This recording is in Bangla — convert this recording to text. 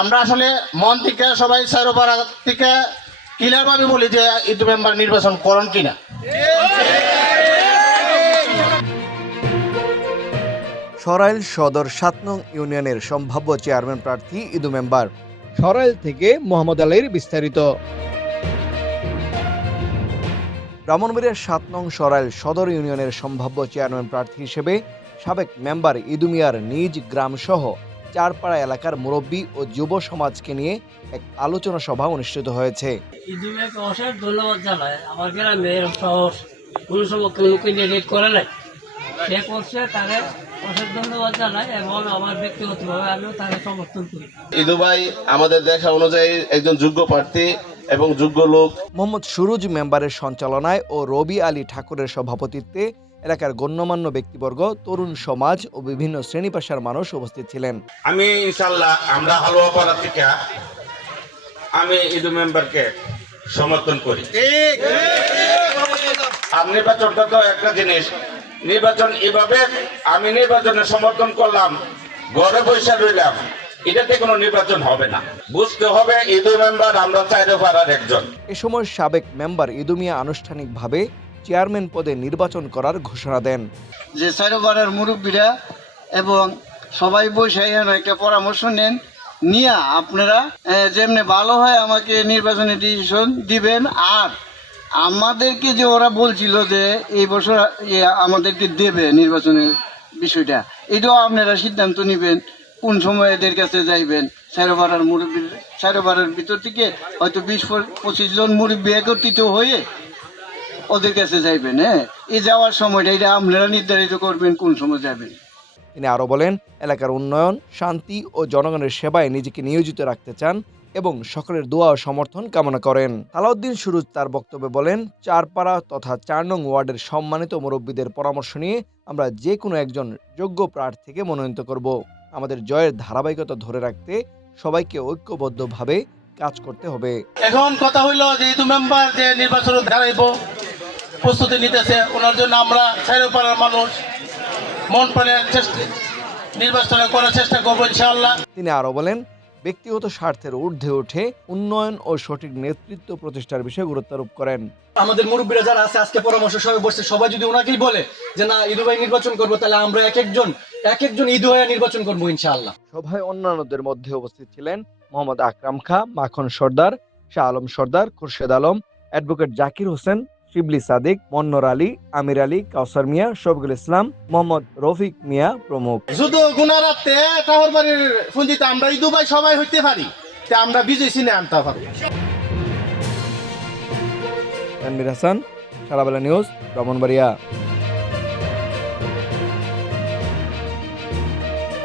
আমরা আসলে মন থেকে সবাই সাইরোপাড়া থেকে ক্লিয়ার ভাবে বলি যে ইদু মেম্বার নির্বাচন করেন কিনা। সরাইল সদর ৭ নং ইউনিয়নের সম্ভাব্য চেয়ারম্যান প্রার্থী ইদু মেম্বার। সরাইল থেকে মোহাম্মদ আলীর বিস্তারিত। ব্রাহ্মণবাড়িয়ার ৭ নং সরাইল সদর ইউনিয়নের সম্ভাব্য চেয়ারম্যান প্রার্থী হিসেবে সাবেক মেম্বার ইদু মিয়ার নিজ গ্রামসহ চারপাড়া এলাকার মুরব্বী ও যুব সমাজকে নিয়ে এক আলোচনা সভা অনুষ্ঠিত হয়েছে। ইদু মিয়াকে অশেষ ধন্যবাদ জানাই। আমার গ্রামের সাহস কোনো সময় কোনো ক্যান্ডিডেট করে নাই, সে করছে, তাকে অশেষ ধন্যবাদ জানাই এবং আমার ব্যক্তিগতভাবে আমিও তাকে সমর্থন করি। ইদু ভাই আমাদের দেখা অনুযায়ী একজন যোগ্য প্রার্থী এবং যোগ্য লোক। মোহাম্মদ সুরুজ মেম্বারের সঞ্চালনায় ও রবি আলী ঠাকুরের সভাপতিত্বে এলাকার গণ্যমান্য ব্যক্তিবর্গ, তরুণ সমাজ ও বিভিন্ন শ্রেণী পেশার মানুষ উপস্থিত ছিলেন। আমি ইনশাল্লাহ আমরা হালুয়াপাড়া থেকে আমি ইদু মেম্বারকে সমর্থন করি। আর নির্বাচনটা তো একটা জিনিস, নির্বাচন এভাবে আমি নির্বাচনে সমর্থন করলাম, ঘরে বসে রইলাম, এটাতে কোনো নির্বাচন হবে না। বুঝতে হবে ইদু মেম্বার আমরা চাইরোপাড়ার একজন। এ সময় সাবেক মেম্বার ইদু মিয়া আনুষ্ঠানিকভাবে চেয়ারম্যান পদে নির্বাচন করার ঘোষণা দেন। যে চাইরোপাড়ার মুরব্বীরা এবং সবাই বসে একটা পরামর্শ নেন, নিয়ে আপনারা যেমনি ভালো হয় আমাকে নির্বাচনে ডিসিশন দিবেন। আর আমাদেরকে যে ওরা বলছিল যে এই বছর আমাদেরকে দেবে নির্বাচনের বিষয়টা, এটাও আপনারা সিদ্ধান্ত নেবেন কোন সময় এদের কাছে যাইবেন। চাইরোপাড়ার মুরব্বী, চাইরোপাড়ার ভিতর থেকে হয়তো 20-25 জন মুরব্বী একত্রিত হয়ে ওদের কাছে যাইবেন। এই যাওয়ার সময়টা এটা আপনারা নির্ধারিত করবেন কোন সময় যাবেন। তিনি আরও বলেন, এলাকার উন্নয়ন, শান্তি ও জনগণের সেবায় নিজেকে নিয়োজিত রাখতে চান এবং সকলের দোয়া ও সমর্থন কামনা করেন। আলাউদ্দিন সুরুজ তার বক্তব্যে বলেন, চারপাড়া তথা 4 নং ওয়ার্ডের সম্মানিত মুরব্বীদের পরামর্শ নিয়ে আমরা যে কোনো একজন যোগ্য প্রার্থীকে মনোনীত করব। আমাদের জয়ের ধারাবাহিকতা ধরে রাখতে সবাইকে ঐক্যবদ্ধভাবে কাজ করতে হবে। এখন কথা হইল যে ইদু মেম্বার যে নির্বাচনে দাঁড়াইব প্রস্তুতি নিতেছে, ওনার জন্য আমরা চাইরোপাড়ার মানুষ মন প্রাণে নির্বাচনে করার চেষ্টা করবো ইনশাআল্লাহ। তিনি আরও বলেন, ব্যক্তিগত স্বার্থের ঊর্ধ্বে উঠে উন্নয়ন ও সঠিক নেতৃত্ব প্রতিষ্ঠার বিষয়ে গুরুত্বারোপ করেন। আমাদের মুরব্বীরা যারা আছে আজকে পরামর্শ সবাই বসছে, সবাই যদি ওনাকেই বলে যে না ইদু ভাই নির্বাচন করবো, তাহলে আমরা এক একজন ইদু ভাইয়া নির্বাচন করবো ইনশাআল্লাহ। সভায় অন্যান্যদের মধ্যে উপস্থিত ছিলেন মোহাম্মদ আকরাম খা, মাখন সর্দার, শাহ আলম সর্দার, খুরশেদ আলম, অ্যাডভোকেট জাকির হোসেন, শিবলি সাদিক, মন্নর আলী, আমির আলী, কাউসার মিয়া, শফিকুল ইসলাম, মোহাম্মদ রফিক মিয়া প্রমুখ। শুধু গুনারাতে টাহর বাড়ির ফুঞ্জিতে আমরা ইদু ভাই সবাই হইতে পারি, তা আমরা বিজয় চিনে আনতে পারি। তানভীর হাসান, সারাবেলা নিউজ, ব্রাহ্মণবাড়িয়া।